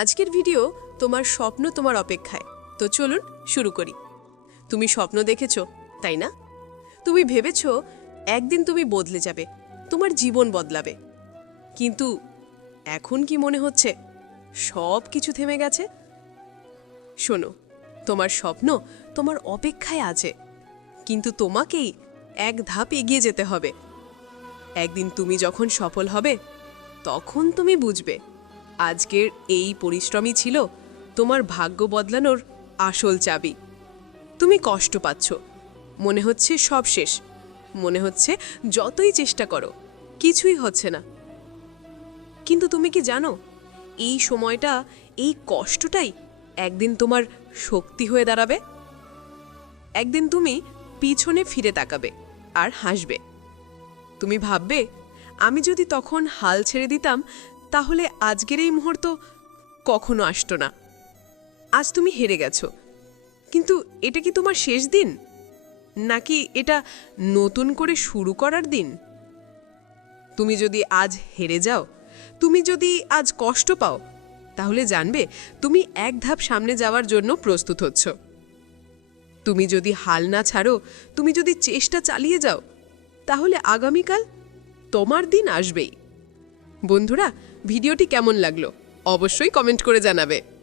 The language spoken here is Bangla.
আজকের ভিডিও তোমার স্বপ্ন তোমার অপেক্ষায়। তো চলুন শুরু করি। তুমি স্বপ্ন দেখেছো, তাই না? তুমি ভেবেছো একদিন তুমি বদলে যাবে, তোমার জীবন বদলাবে। কিন্তু এখন কি মনে হচ্ছে সব কিছু থেমে গেছে? শোনো, তোমার স্বপ্ন তোমার অপেক্ষায় আছে, কিন্তু তোমাকেই এক ধাপ এগিয়ে যেতে হবে। একদিন তুমি যখন সফল হবে, তখন তুমি বুঝবে আজকের এই পরিশ্রমই ছিল তোমার ভাগ্য বদলানোর আসল চাবি। তুমি কষ্ট পাচ্ছ, মনে হচ্ছে সব শেষ, মনে হচ্ছে যতই চেষ্টা করো কিছুই হচ্ছে না। কিন্তু তুমি কি জানো, এই সময়টা, এই কষ্টটাই একদিন তোমার শক্তি হয়ে দাঁড়াবে। একদিন তুমি পিছনে ফিরে তাকাবে আর হাসবে। তুমি ভাববে, আমি যদি তখন হাল ছেড়ে দিতাম, তাহলে আজকের এই মুহূর্ত কখনো আসতো না। আজ তুমি হেরে গেছো, কিন্তু এটা কি তোমার শেষ দিন, নাকি এটা নতুন করে শুরু করার দিন? তুমি যদি আজ হেরে যাও, তুমি যদি আজ কষ্ট পাও, তাহলে জানবে তুমি এক ধাপ সামনে যাওয়ার জন্য প্রস্তুত হচ্ছ। তুমি যদি হাল না ছাড়ো, তুমি যদি চেষ্টা চালিয়ে যাও, তাহলে আগামীকাল তোমার দিন আসবেই। বন্ধুরা, ভিডিওটি কেমন লাগলো অবশ্যই কমেন্ট করে জানাবে।